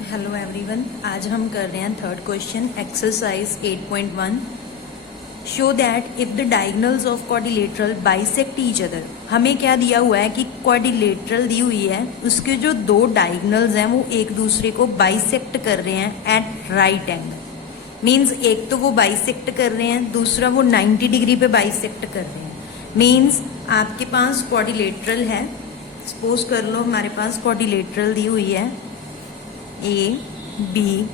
Hello everyone, आज हम कर रहे हैं third question exercise 8.1। Show that if the diagonals of quadrilateral bisect each other. हमें क्या दिया हुआ है कि क्वाड्रिलेटरल दी हुई है, उसके जो दो डायगोनल्स हैं वो एक दूसरे को बाइसेक्ट कर रहे हैं एट राइट एंगल। मीन्स एक तो वो बाइसेक्ट कर रहे हैं, दूसरा वो 90 डिग्री पे बाइसेक्ट कर रहे हैं। मीन्स आपके पास क्वाड्रिलेटरल है, सपोज कर लो हमारे पास क्वाड्रिलेटरल दी हुई है A B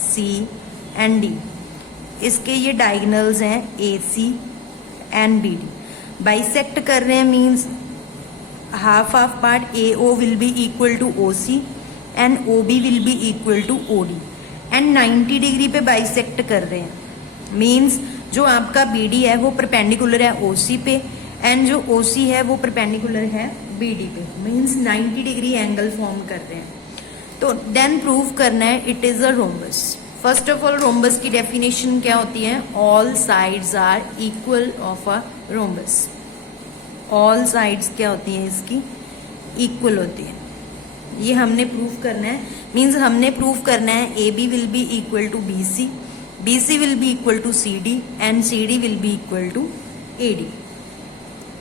C and D. इसके ये डायगोनल्स हैं A C and B D. Bisect कर रहे हैं means half half part A O will be equal to O C and O B will be equal to O D and 90 degree पे bisect कर रहे हैं। Means जो आपका B D है वो परपेंडिकुलर है ओ सी पे एंड जो ओ सी है वो परपेंडिकुलर है बी डी पे। मीन्स 90 डिग्री एंगल फॉर्म कर रहे हैं। तो देन प्रूव करना है it is a rhombus. First of all rhombus की डेफिनेशन क्या होती है? All sides are equal of a rhombus. All sides क्या होती हैं इसकी? इक्वल होती है। ये हमने प्रूव करना है। मीन्स हमने प्रूव करना है A B will be equal to B C will be equal to C D and C D will be equal to A D.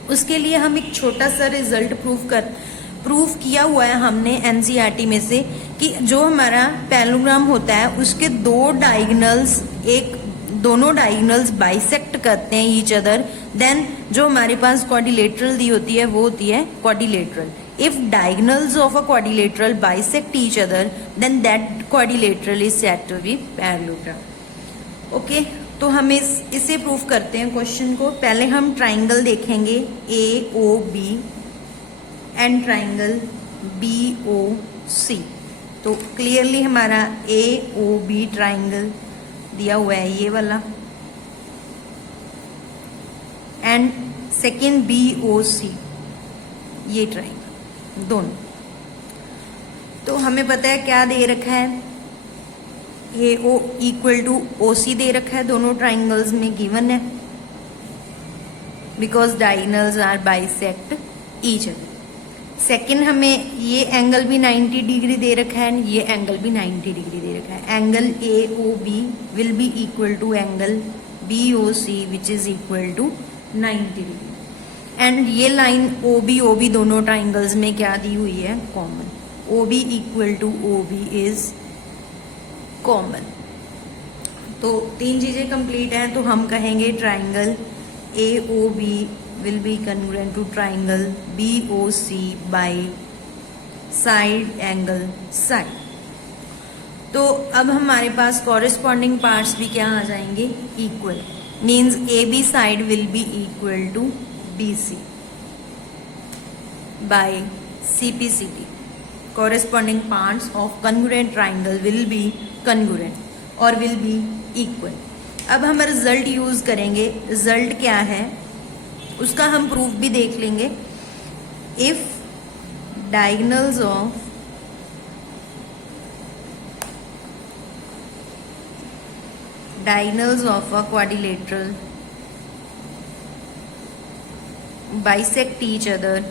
उसके लिए हम एक छोटा सा रिजल्ट प्रूफ किया हुआ है हमने एनसीईआरटी में से कि जो हमारा पैरेललोग्राम होता है उसके दोनों डायगोनल्स बाइसेक्ट करते हैं ईच अदर। देन जो हमारे पास क्वाड्रिलेटरल दी होती है वो होती है quadrilateral. If diagonals of a quadrilateral bisect each other then that quadrilateral is said to be parallelogram. Okay, तो हम इसे प्रूफ करते हैं क्वेश्चन को। पहले हम ट्राइंगल देखेंगे A O B and triangle B O C. तो क्लियरली हमारा ए ओ बी ट्राइंगल दिया हुआ है ये वाला एंड सेकेंड बी ओ सी ये ट्राइंगल दोनों। तो हमें पता है क्या दे रखा है, ए ओ इक्वल टू ओ सी दे रखा है, दोनों ट्राइंगल्स में गिवन है because diagonals are bisect each other. Second हमें ये एंगल भी 90 डिग्री दे रखा है, ये एंगल भी 90 डिग्री दे रखा है। Angle A O B will be equal to angle B O C which is equal to 90 degree. And ये लाइन ओ बी दोनों ट्राइंगल्स में क्या दी हुई है? Common. O B equal to O B is common. तो तीन चीजें कंप्लीट हैं। तो हम कहेंगे triangle A O B will be congruent to triangle BOC by side angle side। तो अब हमारे पास कॉरेस्पॉन्डिंग पार्ट्स भी क्या आ जाएंगे? Equal. Means A B side will be equal to B C by CPCD। Corresponding parts of congruent triangle will be congruent और will be equal। अब हम रिजल्ट यूज करेंगे। रिजल्ट क्या है उसका हम प्रूफ भी देख लेंगे। If diagonals of a quadrilateral bisect each other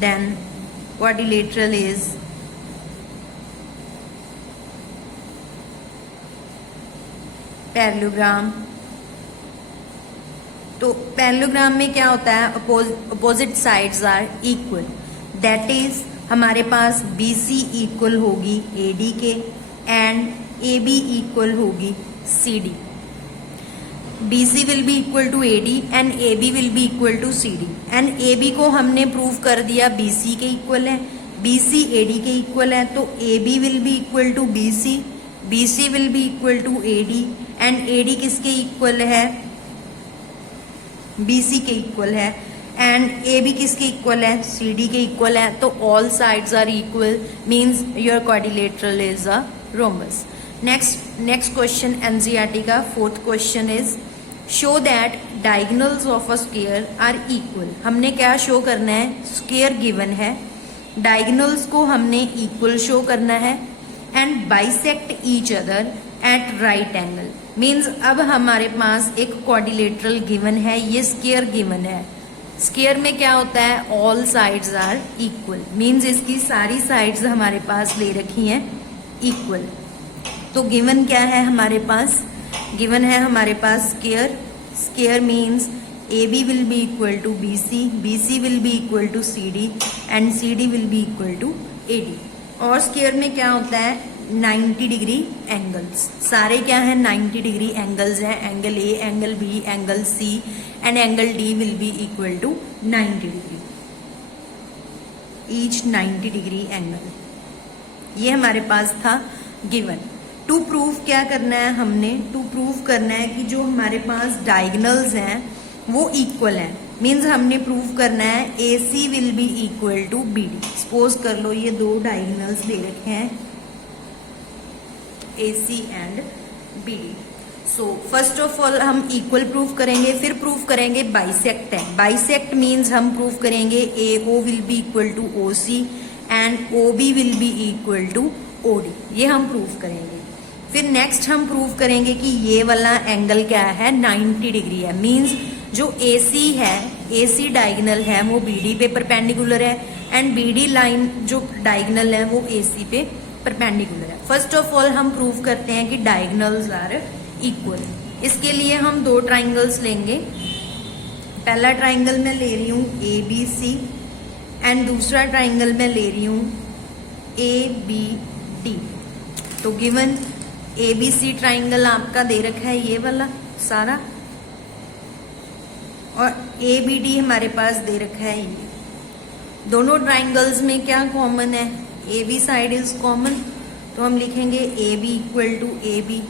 then quadrilateral is parallelogram. तो पैरेललोग्राम में क्या होता है? Opposite sides are equal. That is हमारे पास BC इक्वल होगी AD के एंड AB इक्वल होगी CD। BC will be equal to AD and AB will be equal to CD and AB को हमने प्रूव कर दिया BC के इक्वल है, BC AD के इक्वल है। तो AB will be equal to BC will be equal to AD and AD किसके इक्वल है? BC के इक्वल है एंड AB किसके इक्वल है? CD के इक्वल है। तो all sides are equal means your quadrilateral is a rhombus. Next question NCERT का fourth question is show that diagonals of a square are equal. हमने क्या शो करना है? स्क्वायर गिवन है, डायगोनल्स को हमने इक्वल शो करना है and bisect each other eight right angle. Means अब हमारे पास एक क्वाड्रिलेटरल गिवन है, ये स्क्वायर गिवन है स्क्वायर में क्या होता है, all sides are equal, means इसकी सारी साइड्स हमारे पास ले रखी हैं इक्वल। तो गिवन क्या है हमारे पास, गिवन है हमारे पास square, square means AB will be equal to BC, BC will be equal to CD and CD will be equal to AD। और स्क्वायर में क्या होता है, 90 डिग्री एंगल्स, सारे क्या है 90 डिग्री एंगल्स हैं, angle A, angle B, angle C and angle D will be equal to 90 degree, each 90 degree angle. ये हमारे पास था गिवन। टू प्रूव क्या करना है हमने, टू प्रूव करना है कि जो हमारे पास डायगोनल्स हैं वो इक्वल है, मीन्स हमने प्रूव करना है AC will be equal to BD। Suppose कर लो ये दो डायगोनल्स दे रखे हैं AC and BD। So first of all हम इक्वल प्रूव करेंगे, फिर प्रूव करेंगे बाइसेक्ट है। बाइसेक्ट मीन्स हम प्रूव करेंगे AO will be equal to OC and OB will be equal to OD, ये हम प्रूव करेंगे। फिर नेक्स्ट हम प्रूव करेंगे कि ये वाला एंगल क्या है 90 डिग्री है, मीन्स जो AC है, AC डायगोनल है वो BD पे परपेंडिकुलर है एंड BD लाइन जो डायगोनल है वो AC पे परपेंडिकुलर है। फर्स्ट ऑफ ऑल हम प्रूव करते हैं कि डायगोनल्स आर इक्वल। इसके लिए हम दो ट्राइंगल्स लेंगे, पहला ट्राइंगल मैं ले रही हूँ ABC एंड दूसरा ट्राइंगल मैं ले रही हूँ ABD। तो गिवन ABC ट्राइंगल आपका दे रखा है ये वाला सारा, और ABD हमारे पास दे रखा है ये। दोनों ट्राइंगल्स में क्या कॉमन है, AB साइड इज कॉमन, तो हम लिखेंगे AB equal to AB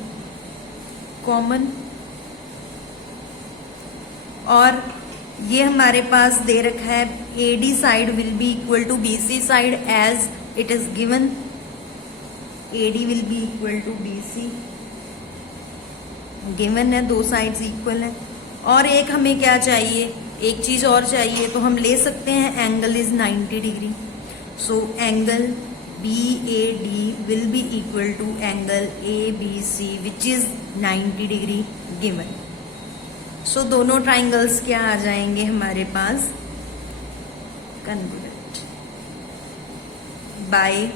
common. और ये हमारे पास दे रखा है AD side will be equal to BC side as it is given, AD will be equal to BC given है, दो साइड्स इक्वल है। और एक हमें क्या चाहिए, एक चीज और चाहिए, तो हम ले सकते हैं angle is 90 degree. So angle BAD will be equal to angle ABC which is 90 degree given. So दोनों ट्राइंगल्स क्या आ जाएंगे हमारे पास, congruent by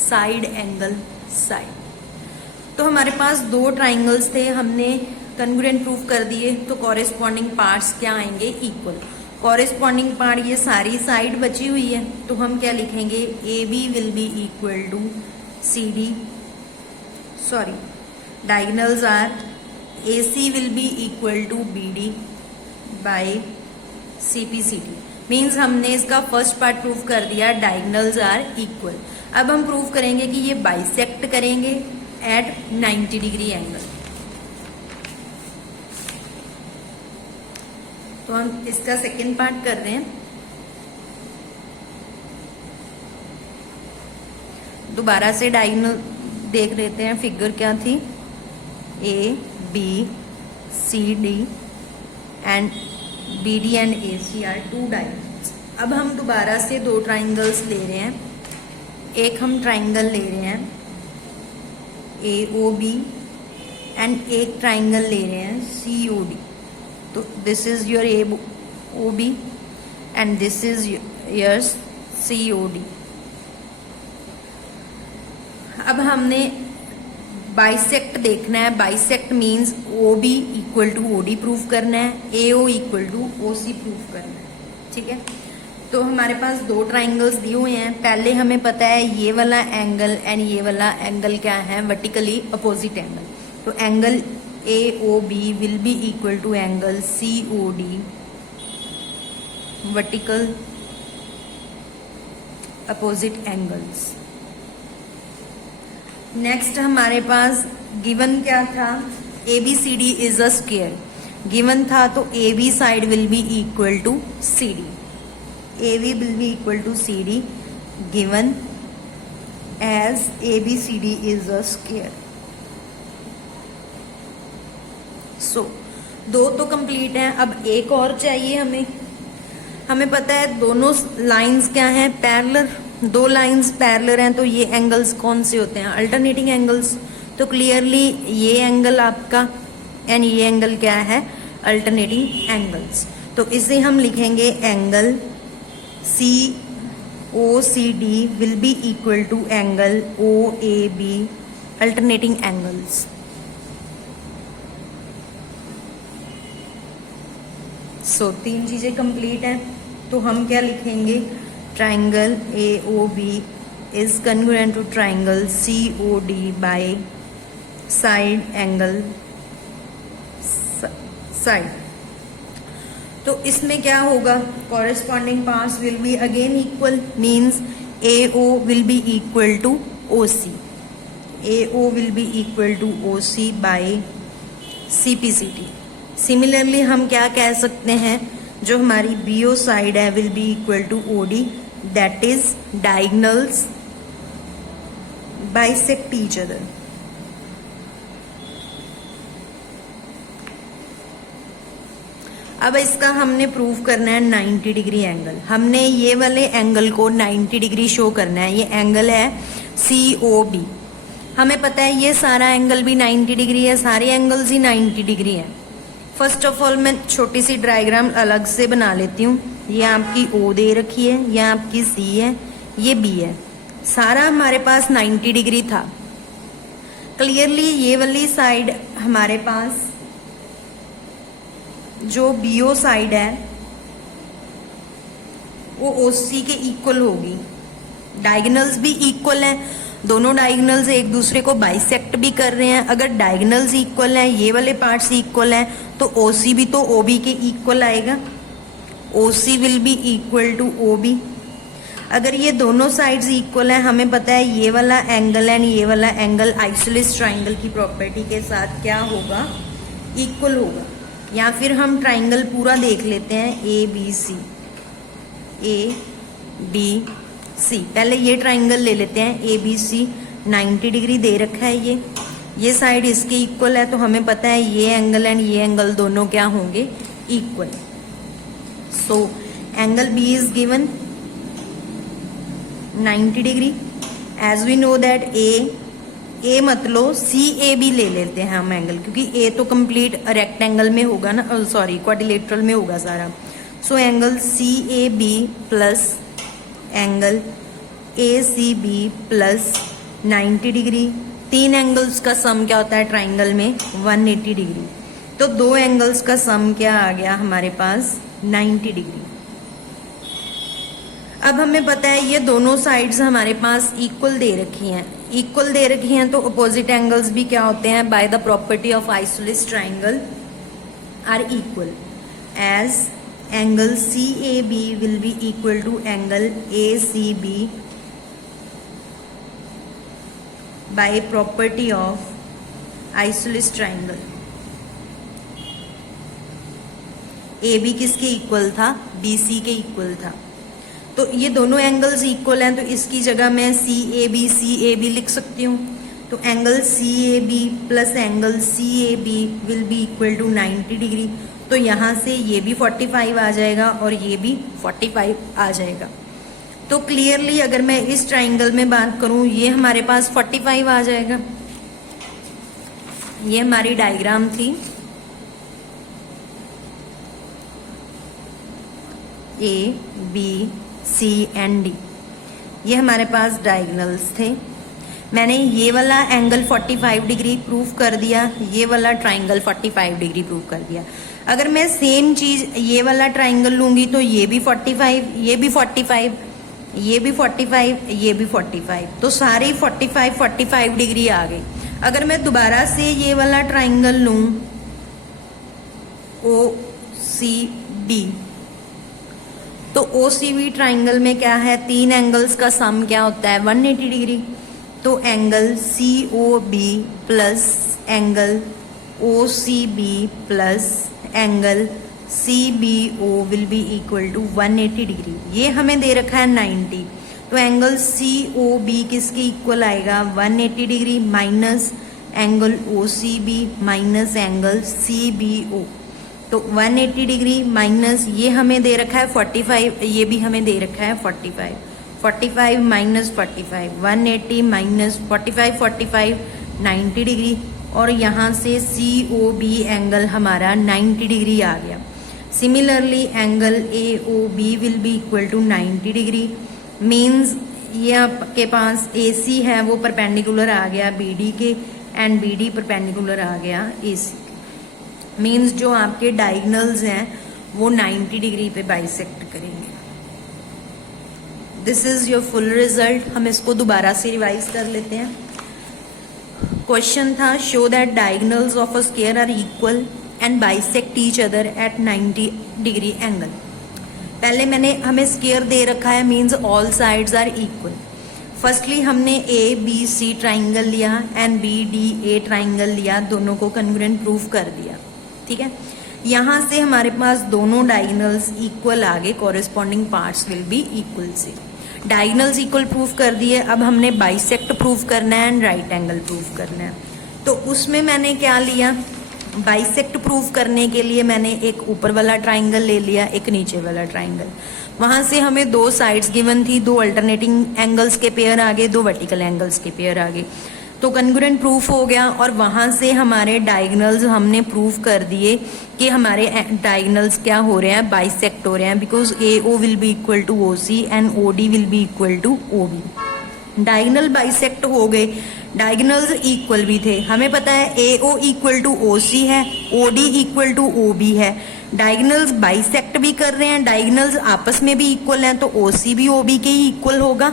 side angle side. तो हमारे पास दो ट्राइंगल्स थे, हमने कन्ग्रुएंट प्रूफ कर दिए, तो कॉरेस्पॉन्डिंग पार्ट्स क्या आएंगे, इक्वल। कॉरेस्पॉन्डिंग पार्ट ये सारी साइड बची हुई है, तो हम क्या लिखेंगे AB will be equal to CD, sorry diagonals are AC will be equal to BD by CPCD। Means हमने इसका फर्स्ट पार्ट प्रूव कर दिया, डायगोनल्स आर इक्वल। अब हम प्रूव करेंगे कि ये बाइसेक्ट करेंगे एट 90 डिग्री एंगल। तो हम इसका सेकेंड पार्ट कर रहे हैं। दोबारा से डायगोनल देख लेते हैं, फिगर क्या थी, ABCD and BD and AC are two diagonals. अब हम दोबारा से दो ट्राइंगल्स ले रहे हैं, एक हम ट्राइंगल ले रहे हैं AOB एंड एक ट्राइंगल ले रहे हैं COD। तो this is your AOB and this is your COD। अब हमने बाइसेक्ट देखना है, bisect means OB equal to OD proof करना है, AO equal to OC proof करना है, ठीक है। तो हमारे पास दो ट्राइंगल्स दिए हुए हैं, पहले हमें पता है ये वाला एंगल एंड ये वाला एंगल क्या है, वर्टिकली अपोजिट एंगल। तो angle AOB will be equal to angle COD vertical opposite angles. Next हमारे पास गिवन क्या था, ABCD is a square given था, तो AB side will be equal to CD, AB will be equal to CD given as ABCD is a square। So दो तो complete हैं, अब एक और चाहिए हमें पता है दोनों लाइंस क्या हैं, पैरेलल। दो लाइंस पैरेलल हैं, तो ये एंगल्स कौन से होते हैं, अल्टरनेटिंग एंगल्स। तो क्लियरली ये एंगल आपका एंड ये एंगल क्या है, अल्टरनेटिंग एंगल्स। तो इसे हम लिखेंगे angle C O C D will be equal to angle O A B, alternating angles. So तीन चीजें कंप्लीट हैं, तो हम क्या लिखेंगे, triangle A O B is congruent to triangle C O D by side angle side. तो इसमें क्या होगा, corresponding parts will be again equal, means A O will be equal to O C, A O will be equal to O C by C P C T. Similarly हम क्या कह सकते हैं, जो हमारी बी ओ साइड है will be equal to O D, that is diagonals bisect each other. अब इसका हमने प्रूव करना है 90 डिग्री एंगल। हमने ये वाले एंगल को 90 डिग्री शो करना है। ये एंगल है सी ओ बी, हमें पता है ये सारा एंगल भी 90 डिग्री है, सारे एंगल्स ही 90 डिग्री है। फर्स्ट ऑफ ऑल मैं छोटी सी डायग्राम अलग से बना लेती हूँ। ये आपकी ओ दे रखी है, ये आपकी सी है, ये बी है, सारा हमारे पास 90 डिग्री था। क्लियरली ये वाली साइड हमारे पास जो बीओ साइड है वो ओसी के इक्वल होगी। डायगोनल्स भी इक्वल हैं, दोनों डायगोनल्स एक दूसरे को बाइसेक्ट भी कर रहे हैं। अगर डायगोनल्स इक्वल हैं, ये वाले पार्ट्स इक्वल हैं, तो ओसी भी तो ओबी के इक्वल आएगा। ओसी विल बी इक्वल टू ओबी। अगर ये दोनों साइड्स इक्वल हैं, हमें पता है ये वाला एंगल एंड ये वाला एंगल आइसोसेलेस ट्राइंगल की प्रॉपर्टी के साथ क्या होगा, इक्वल होगा। या फिर हम ट्राइंगल पूरा देख लेते हैं, ए बी सी, ए बी सी। पहले ये ट्राइंगल ले लेते हैं, ए बी सी 90 डिग्री दे रखा है, ये साइड इसके इक्वल है, तो हमें पता है ये एंगल एंड ये एंगल दोनों क्या होंगे, equal. So angle B is given 90 degree. As we know that A मतलब सी ए बी ले लेते हैं हम एंगल, क्योंकि ए तो कंप्लीट रेक्टेंगल में होगा ना, सॉरी क्वाड्रिलेटरल में होगा सारा। So angle C A B plus angle A C B plus 90 degree. तीन एंगल्स का सम क्या होता है ट्राइंगल में, 180 डिग्री। तो दो एंगल्स का सम क्या आ गया हमारे पास, 90 डिग्री। अब हमें पता है ये दोनों साइड्स हमारे पास इक्वल दे रखी हैं, इक्वल दे रखी हैं, तो अपोजिट एंगल्स भी क्या होते हैं, by the property of isosceles triangle are equal. As angle C A B will be equal to angle A C B by property of isosceles triangle. A B किसके इक्वल था, बी सी के इक्वल था। तो ये दोनों एंगल्स इक्वल हैं, तो इसकी जगह मैं सी ए बी लिख सकती हूँ। तो angle C A B plus angle C A B will be equal to 90 degree. तो यहाँ से ये भी 45 आ जाएगा और ये भी 45 आ जाएगा। तो क्लियरली अगर मैं इस ट्राइंगल में बात करूँ, ये हमारे पास 45 आ जाएगा। ये हमारी डायग्राम थी, A B C and D, ये हमारे पास डायगोनल्स थे। मैंने ये वाला एंगल 45 डिग्री प्रूफ कर दिया, ये वाला ट्राइंगल 45 डिग्री प्रूफ कर दिया। अगर मैं सेम चीज ये वाला ट्राइंगल लूंगी तो ये भी 45, ये भी 45, ये भी 45, ये भी 45, तो सारे 45 डिग्री आ गई। अगर मैं दोबारा से ये वाला ट्राइंगल लूं, ओ सी डी, तो ओ सी बी ट्राइंगल में क्या है, तीन एंगल्स का सम क्या होता है, 180 डिग्री। तो angle C O B plus angle O C B plus angle C B O will be equal to 180 degree. ये हमें दे रखा है 90, तो एंगल सी ओ बी किसके इक्वल आएगा, 180 degree minus angle O C B minus angle C B O. तो 180 डिग्री माइनस ये हमें दे रखा है 45, ये भी हमें दे रखा है 45, 45 माइनस 45, 180 माइनस 45, 90 डिग्री। और यहाँ से सी ओ बी एंगल हमारा 90 डिग्री आ गया। Similarly angle AOB will be equal to 90 degree. Means ये आपके पास AC है वो परपेंडिकुलर आ गया BD के एंड BD परपेंडिकुलर आ गया AC। मीन्स जो आपके डायगनल्स हैं वो 90 डिग्री पे बाइसेक्ट करेंगे। This is your full result. हम इसको दोबारा से रिवाइज कर लेते हैं। क्वेश्चन था show that diagonals of a square are equal and bisect each other at 90 degree angle. पहले हमें स्क्वायर दे रखा है, means all sides are equal. Firstly हमने ABC ट्राइंगल लिया एंड BDA ट्राइंगल लिया, दोनों को कन्ग्रुएंट प्रूफ कर दिया। ठीक है, यहाँ से हमारे पास दोनों डायगनल्स इक्वल आ गए, corresponding parts will be equal से। डायगनल्स इक्वल प्रूफ कर दिए, अब हमने बाइसेक्ट प्रूफ करना है एंड राइट एंगल प्रूफ करना है। तो उसमें मैंने क्या लिया, बाइसेक्ट प्रूफ करने के लिए मैंने एक ऊपर वाला ट्राइंगल ले लिया, एक नीचे वाला ट्राइंगल। वहां से हमें दो साइड्स गिवन थी, दो अल्टरनेटिंग एंगल्स के पेयर आ गए, दो वर्टिकल एंगल्स के पेयर आ गए, तो कन्ग्रुएंट प्रूफ हो गया। और वहां से हमारे डायगनल्स हमने प्रूफ कर दिए कि हमारे डायगनल्स क्या हो रहे हैं, बाइसेक्ट हो रहे हैं, because AO will be equal to OC and OD will be equal to OB। Diagonal bisect हो गए, डायगनल्स इक्वल भी थे। हमें पता है AO इक्वल टू OC है, OD इक्वल टू OB है। डायगनल्स बाइसेक्ट भी कर रहे हैं, डायगनल्स आपस में भी इक्वल हैं, तो OC भी OB के ही इक्वल होगा,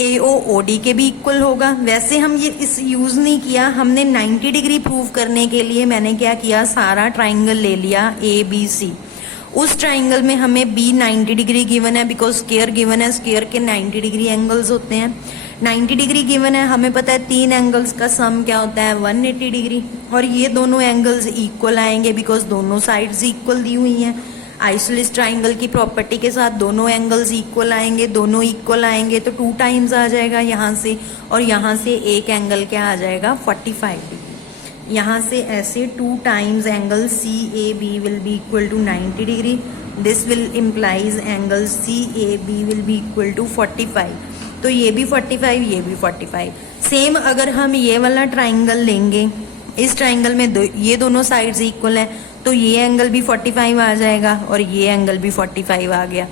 AO OD के भी इक्वल होगा। वैसे हम ये इस यूज नहीं किया, हमने 90 डिग्री प्रूव करने के लिए मैंने क्या किया, सारा ट्राइंगल ले लिया ABC। उस ट्राइंगल में हमें B 90 डिग्री गिवन है, बिकॉज स्क्वायर गिवन है, स्क्वायर के 90 डिग्री एंगल्स होते हैं। 90 डिग्री गिवन है, हमें पता है तीन एंगल्स का सम क्या होता है, 180 डिग्री। और ये दोनों एंगल्स इक्वल आएंगे बिकॉज दोनों साइड्स इक्वल दी हुई हैं। आइसोसेलेस ट्राइंगल की प्रॉपर्टी के साथ दोनों एंगल्स इक्वल आएंगे, दोनों इक्वल आएंगे तो 2 टाइम्स आ जाएगा यहाँ से, और यहाँ से एक एंगल क्या आ जाएगा, 45 डिग्री। यहाँ से ऐसे 2 times angle CAB will be equal to 90 degree. This will implies angle CAB will be equal to 45। तो ये भी 45, ये भी 45। सेम अगर हम ये वाला ट्राइंगल लेंगे, इस ट्राइंगल में ये दोनों साइड्स इक्वल हैं, तो ये एंगल भी 45 आ जाएगा और ये एंगल भी 45 आ गया।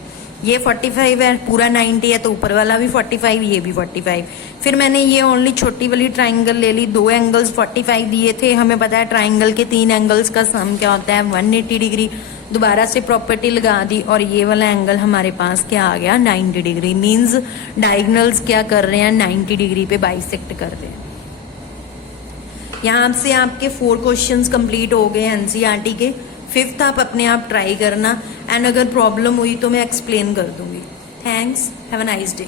ये 45 है, पूरा 90 है, तो ऊपर वाला भी 45, ये भी 45। फिर मैंने ये ओनली छोटी वाली ट्राइंगल ले ली, दो एंगल्स 45 दिए थे। हमें पता है ट्राइंगल के 3 एंगल्स का सम क्या होता है, 180 डिग्री। दोबारा से प्रॉपर्टी लगा दी और ये वाला एंगल हमारे पास क्या आ गया, 90 डिग्री। मीन्स डायगनल्स क्या कर रहे हैं, 90 डिग्री पे बाइसेक्ट कर रहे हैं। यहाँ से आपके 4 क्वेश्चंस कंप्लीट हो गए NCERT के। 5th आप अपने आप ट्राई करना, एंड अगर प्रॉब्लम हुई तो मैं एक्सप्लेन कर दूंगी। Thanks, have a nice day.